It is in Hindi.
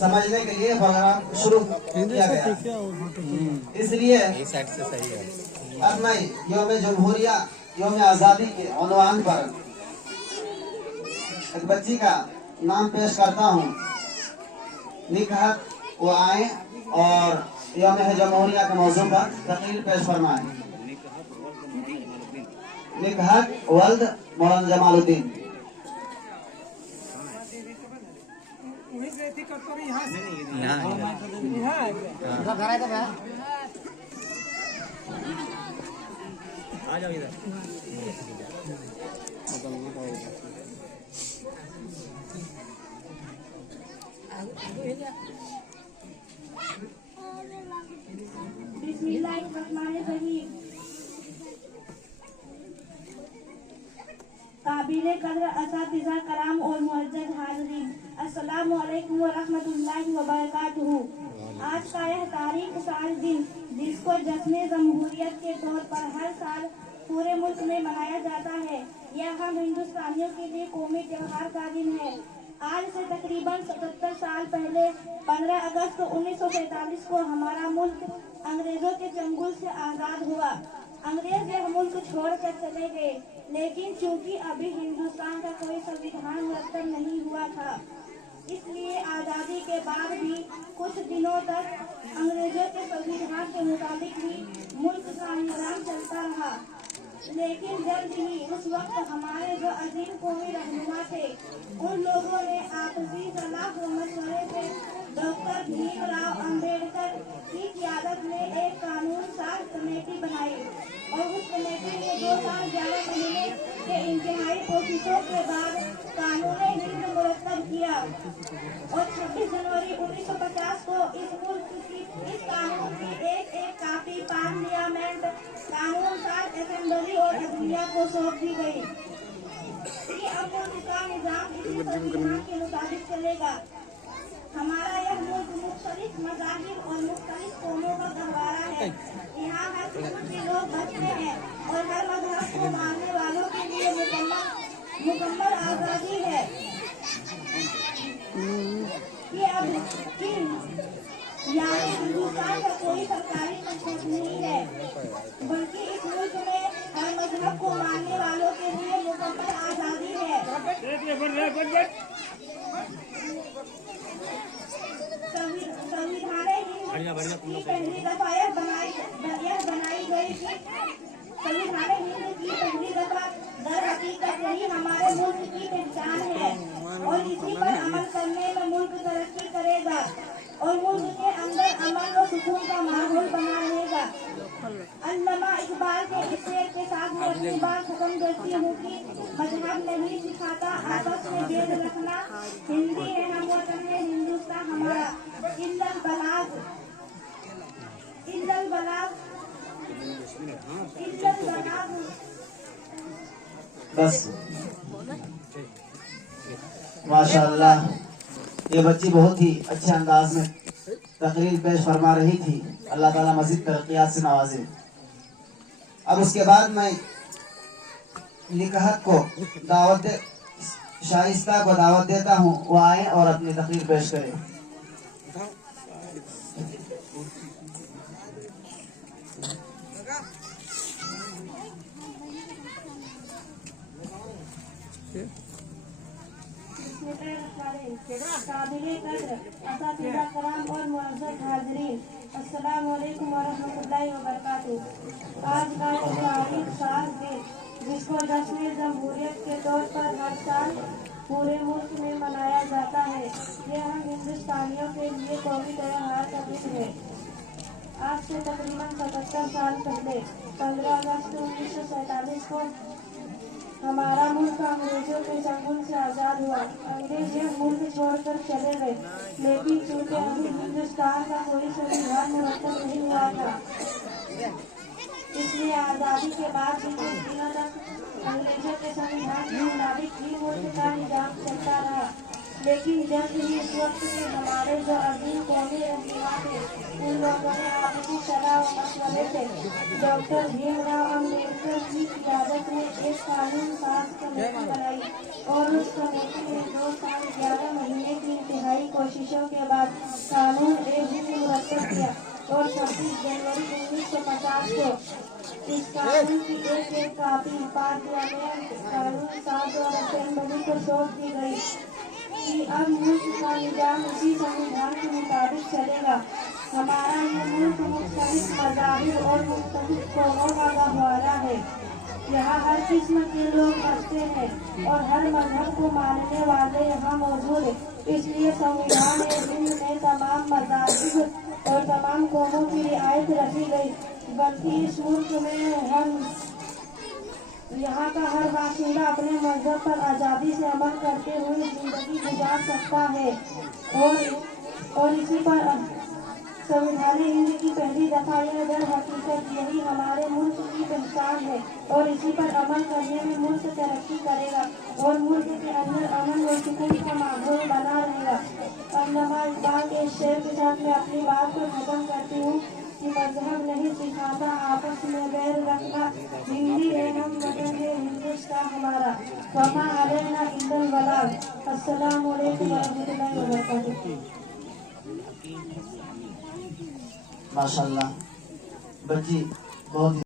समझने के लिए प्रोग्राम शुरू किया गया। इसलिए अब मैं यौम जमहूरिया यौम आज़ादी के उन्वान पर एक बच्ची का नाम पेश करता हूँ। निकहत वो आए और यौम जमहूरिया के मौजू पर तकरीर पेश फरमाए। निकहत वल्द मौलाना जमालुद्दीन। आ जाओ इधर। बिस्मिल्लाहिर्रहमानिर्रहीम। काबिले कदर असातिज़ा कराम और मुअज़्ज़ज़ हाज़रीन, अस्सलामु अलैकुम व रहमतुल्लाहि व बरकातुहू। आज का यह तारीख साल दिन जिसको जश्न जमहूरियत के तौर पर हर साल पूरे मुल्क में मनाया जाता है, यह हम हिंदुस्तानियों के लिए कौमी त्योहार का दिन है। आज से तकरीबन 77 साल पहले 15 अगस्त 1947 को हमारा मुल्क अंग्रेजों के चंगुल से आज़ाद हुआ। अंग्रेज यह मुल्क छोड़कर चले गए, लेकिन चूंकि अभी हिंदुस्तान का कोई संविधान मुरतब नहीं हुआ था, इसलिए आज़ादी के बाद भी कुछ दिनों तक अंग्रेजों के संविधान के मुताबिक ही मुल्क का निज़ाम चलता रहा। लेकिन जल्द ही उस वक्त हमारे जो अजीम कौमी रहनुमा थे, उन लोगों ने आपसी सलाह व मशवरे से डॉक्टर भीमराव अंबेडकर की क़यादत में एक कानून साज कमेटी बनाई और उस कमेटी ने 2 साल 11 महीने के इंतहाई कोशिशों के बाद कानून हिंद मुरतब किया और 26 जनवरी 1950 को इस मुल्क की इस कानून की एक कापी पार्लियामेंट कानून साज असेंबली और अदलिया को सौंप दी गई कि अब मुल्क का निजाम इसी संविधान के मुताबिक चलेगा। हमारा यह मुल्क मुख्तलिफ मज़ाहिब और मुख्तलिफ कौमों का गहवारा है। यहाँ हर किस्म के लोग बसते हैं और हर मजहब को मानने वालों के लिए मुकम्मल आज़ादी है कि अब यानी हिंदुस्तान का कोई सरकारी संकट नहीं है, बल्कि इस मुल्क में हर मजहब को मानने वालों के लिए मुकम्मल आज़ादी है। संविधान हिंद की पहली दफा यह बनाई गई थी। संविधान हिंद की पहली दफा दर हकीकत यही हमारे मुल्क की पहचान है और इसी पर अमल करने में मुल्क तरक्की करेगा और मुल्क के अंदर अमन और सुकून का माहौल बना रहेगा। अल्लामा इकबाल के इस शेर के साथ मैं अपनी बात खत्म करती हूँ कि मजहब नहीं सिखाता आपस में भेद रखना, हिंदी है हम वतन है हिंदुस्तान हमारा, इल्लल बलाग इल्लल बलाग इल्लल बलाग। बस माशाअल्लाह, ये बच्ची बहुत ही अच्छे अंदाज में तकरीर पेश फरमा रही थी। अल्लाह ताला मज़ीद तरक्कियात से नवाजे। अब उसके बाद मैं निकहत को शाइस्ता को दावत देता हूँ, वो आए और अपनी तकरीर पेश करें। काबिले कद्र असातिज़ा कराम और मुअज़्ज़ज़ हाज़रीन, अस्सलामु अलैकुम व रहमतुल्लाहि व बरकातुहू। आज का तारीख साल दिन जिसको जश्न जमहूरियत के तौर पर हर साल पूरे मुल्क में मनाया जाता है, यह हम हिंदुस्तानियों के लिए कौमी त्योहार का दिन है। आज से तकरीबन 77 साल पहले 15 अगस्त 1947 को हमारा मुल्क अंग्रेजों के चंगुल से आज़ाद हुआ। अंग्रेज यह मुल्क छोड़कर चले गए, लेकिन चूंकि अभी हिंदुस्तान का कोई संविधान मुरतब नहीं हुआ था, इसलिए आज़ादी के बाद भी कुछ दिनों तक अंग्रेजों के संविधान के मुताबिक ही मुल्क का निजाम चलता रहा। लेकिन जल्द ही इस वक्त में हमारे जो अजीम कौमी रहनुमा थे, उन लोगों ने आपकी सलाह व मशवरे से डॉक्टर भीमराव अम्बेडकर की क़यादत में एक कानून साज कमेटी बनाई और उस कमेटी ने 2 साल 11 महीने की इंतहाई कोशिशों के बाद कानून मुरतब किया और 26 जनवरी 1950 को इस कानून की एक कॉपी पार्लियामेंट कानून साज और असेंबली को सौंप दी गई कि अब मुल्क का निजाम उसी संविधान के मुताबिक चलेगा। हमारा ये मुल्क मुख्तलिफ मज़ाहिब और मुख्तलिफ कौमों का गहवारा है। यहाँ हर किस्म के लोग बसते हैं और हर मजहब को मानने वाले यहाँ मौजूद हैं। इसलिए संविधान हिंद में तमाम मज़ाहिब और तमाम कौमों की रियायत रखी गई, बल्कि इस मुल्क में हम यहाँ का हर बाशिंदा अपने मजहब पर आज़ादी से अमल करते हुए जिंदगी गुजार सकता है और इसी पर संविधान हिंद की पहली दफा यह दर हकीकत यही हमारे मुल्क की पहचान है और इसी पर अमल करने में मुल्क तरक्की करेगा और मुल्क के अंदर अमन व सुकून का माहौल बना रहेगा। अब नमा इकबाल के शेर के साथ मैं अपनी बात को खत्म करती हूँ कि मजहब नहीं सिखाता आपस में बैर रखना, हिंदी है हम वतन है हिंदुस्तान हमारा, वफा अलैना इल्लल बलाग। अस्सलामु अलैकुम वरहमतुल्लाहि वबरकातुहू। माशाल्लाह बच्ची बहुत